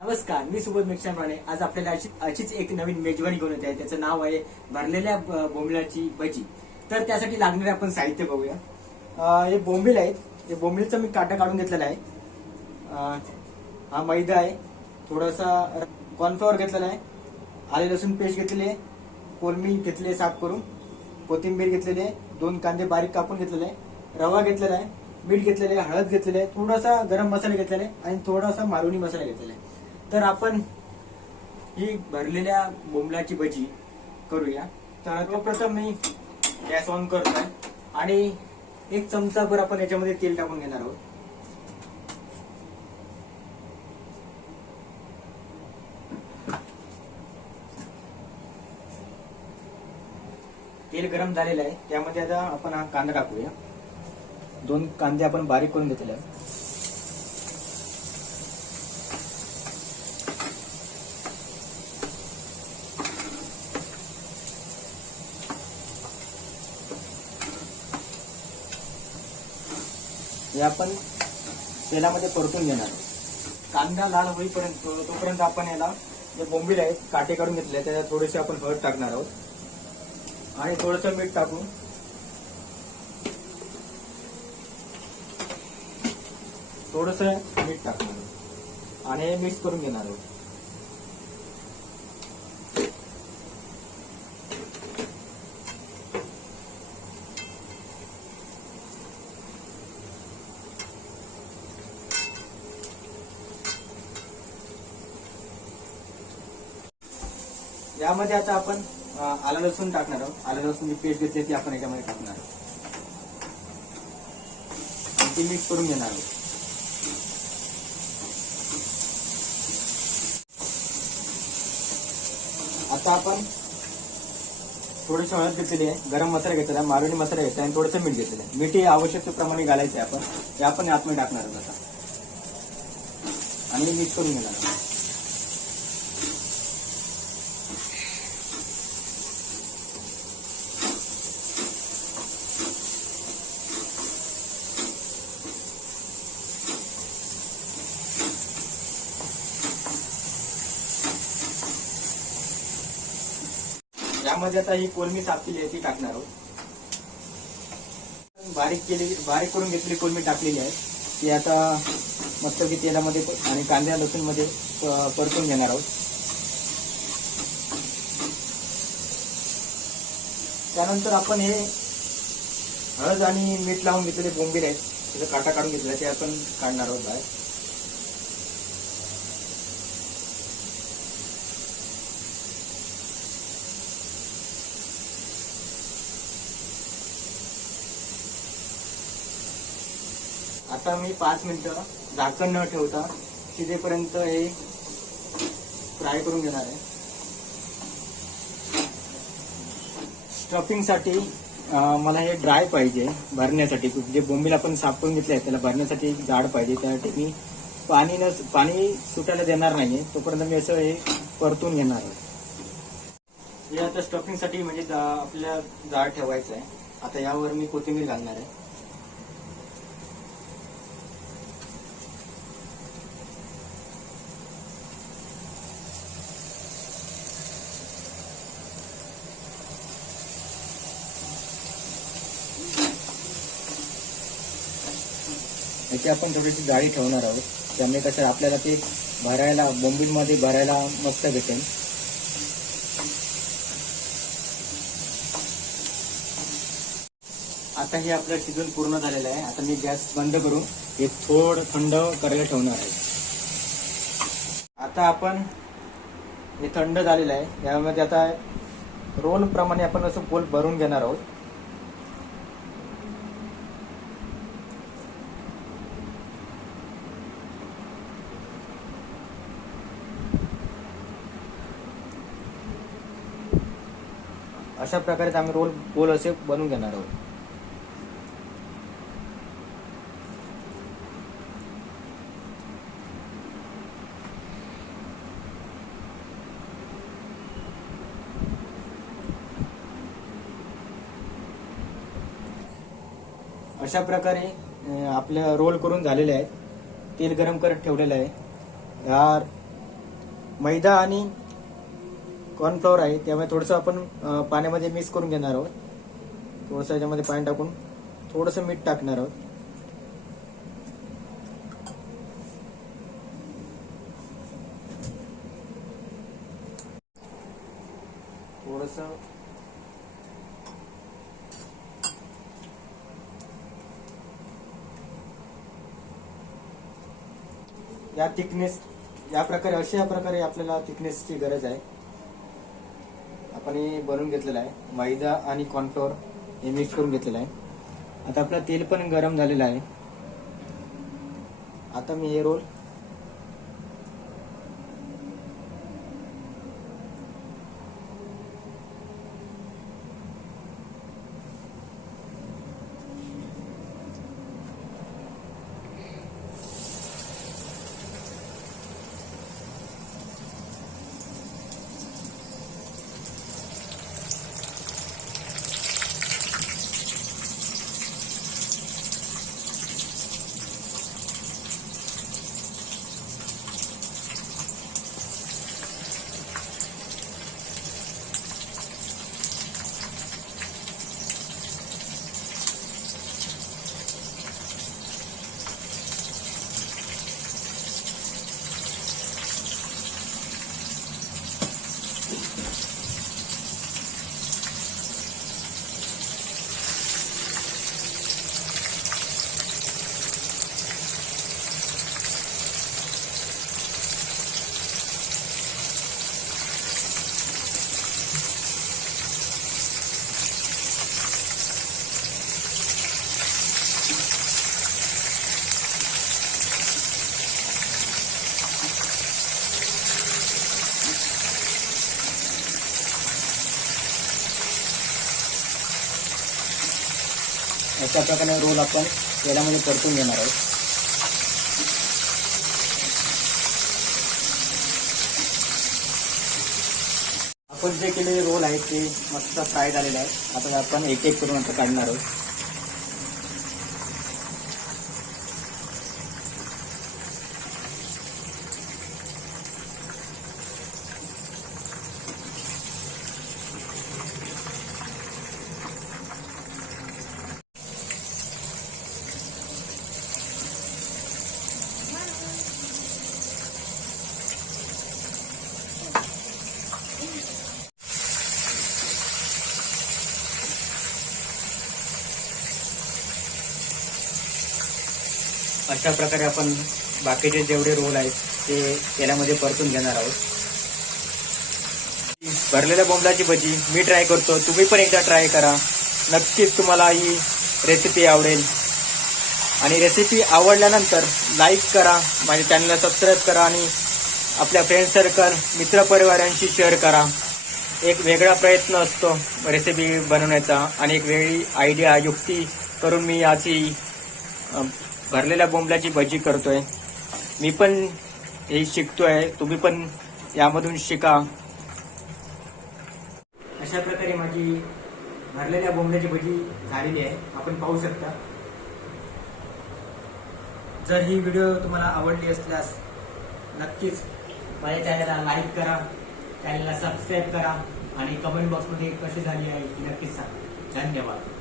नमस्कार, मी सुबोध मिक्षांप्रमाणे आज आपल्याला अशीच एक नवीन मेजवानी घेऊन येत आहे. त्याचं नाव आहे भरलेल्या बोंबिलाची भजी. तर त्यासाठी लागणारे आपण साहित्य बघूया. हे बोंबील आहेत. हे बोंबीलचा मी काटा काढून घेतलेला आहे. हा मैदा आहे, थोडासा कॉर्नफ्लॉवर घेतलेला आहे, आले लसूण पेस्ट घेतलेली आहे, कोलमी घेतली आहे साफ करून, कोथिंबीर घेतलेली आहे, 2 कांदे बारीक कापून घेतलेले आहे, रवा घेतलेला आहे, मीठ घेतलेले आहे, हळद घेतलेले आहे, थोडासा गरम मसाला घेतलेला आहे आणि थोडासा मालवणी मसाला घेतलेला आहे. तर आपण ही भरलेल्या बोंबलाची भजी करूया. तर प्रथम मी गॅस ऑन करतोय आणि 1 चमचाभर आपण याच्यामध्ये तेल टाकून घेणार आहोत. तेल गरम झालेलं आहे, त्यामध्ये आता आपण हा कांदा टाकूया. 2 कांदे आपण बारीक करून घेतलेले आहे. हे आपण तेलामध्ये परतून घेणार आहोत. कांदा लाल होईपर्यंत तोपर्यंत आपण याला जे बोंबील आहेत काटे काढून घेतले त्याच्यात थोडेसे आपण हळद टाकणार आहोत आणि थोडंसं मीठ टाकून थोडंसं मीठ टाकणार आहोत आणि हे मिक्स करून घेणार आहोत. यामध्ये आता आपण आलं लसूण टाकणार आहोत. आलं लसूणची पेस्ट घेतली ती आपण याच्यामध्ये टाकणार आहोत आणि ती मिक्स करून घेणार आहोत. आता आपण थोडीशी हळद घेतलेली आहे, गरम मसाला घेतलेला आहे, मालवणी मसाला घेतला आणि थोडंसं मीठ घेतलेलं आहे. मीठ हे आवश्यकतेप्रमाणे घालायचं आहे. हे आपण आतमध्ये टाकणार आहोत आता आणि मिक्स करून घेणार आहोत. यामध्ये आता ही कोलमी साफ केली आहे ती टाकणार आहोत. बारीक करून घेतलेली कोलमी टाकलेली आहे ती आता मस्तपैकी तेलामध्ये आणि कांद्या लसूण मध्ये परतून घेणार आहोत. त्यानंतर आपण हे हळद आणि मीठ लावून घेतलेले बोंबील आहेत त्याचा काटा काढून घेतला ते आपण काढणार आहोत बाहेर. आता मी 5 मिनिटं झाकण न ठेवता शिजेपर्यंत हे फ्राय करून घेणार आहे. स्टफिंगसाठी मला हे ड्राय पाहिजे भरण्यासाठी. जे बोंबील आपण साफ करून घेतले आहे त्याला भरण्यासाठी जाड पाहिजे. त्यासाठी मी पाणी सुटायला देणार नाहीये, तोपर्यंत मी असं हे परतून घेणार आहे. हे आता स्टफिंगसाठी म्हणजे आपल्याला जाड ठेवायचं आहे. आता यावर मी कोथिंबीर घालणार आहे. याची आपण थोडीशी जाळी ठेवणार आहोत, त्यामुळे कसं आपल्याला ते भरायला बोंबीलमध्ये भरायला मस्त भेटेल. आता हे आपलं शिजून पूर्ण झालेलं आहे. आता मी गॅस बंद करून हे थोडं थंड करायला ठेवणार आहे. आता आपण हे थंड झालेलं आहे. यामध्ये आता रोल प्रमाणे आपण असं गोल भरून घेणार आहोत. अशा प्रकारे आम्ही रोल गोल असे बनवून घेणार आहोत. अशा प्रकारे आपल्या रोल करून झालेले आहेत. तेल गरम करत ठेवलेलं आहे. या मैदा आणि कॉर्नफ्लॉवर आहे, त्यामुळे थोडंसं आपण पाण्यामध्ये मिक्स करून घेणार आहोत. थोडंसं याच्यामध्ये पाणी टाकून थोडंसं मीठ टाकणार आहोत. थोडंसं या थिकनेस अशा प्रकारे आपल्याला थिकनेसची गरज आहे. आपण हे बनवून घेतलेलं आहे. मैदा आणि कॉर्नफ्लोअर हे मिक्स करून घेतलेलं आहे. आता आपलं तेल पण गरम झालेलं आहे. आता मी हे रोल अशा प्रकारे रोल आपण तेलामध्ये परतून घेणार आहोत. आपण जे केलेले रोल आहेत ते मस्त फ्राय झालेले आहेत. आता आपण एक एक करून आता काढणार आहोत. अशा प्रकारे आपण बाकीचे जेवढे रोल आहेत ते तेलामध्ये परतून घेणार आहोत. भरलेल्या बोंबलाची भजी मी ट्राय करतो, तुम्ही पण एकदा ट्राय करा. नक्कीच तुम्हाला ही रेसिपी आवडेल. आणि रेसिपी आवडल्यानंतर लाईक करा, माझ्या चॅनलला सबस्क्राईब करा आणि आपल्या फ्रेंड सर्कल मित्रपरिवारांशी शेअर करा. एक वेगळा प्रयत्न असतो रेसिपी बनवण्याचा आणि एक वेगळी आयडिया युक्ती करून मी याची भरलेल्या बोंबलाची भजी करतोय. मी पण हे शिकतोय, तुम्ही पण यामधून शिका. अशा प्रकारे माझी भरलेल्या बोंबल्याची भजी झालेली आहे, आपण पाहू शकता. जर ही व्हिडिओ तुम्हाला आवडली असल्यास नक्कीच माझ्या चॅनलला लाईक करा, चॅनलला सबस्क्राईब करा आणि कमेंट बॉक्समध्ये कशी झाली आहे ती नक्कीच सांगा. धन्यवाद.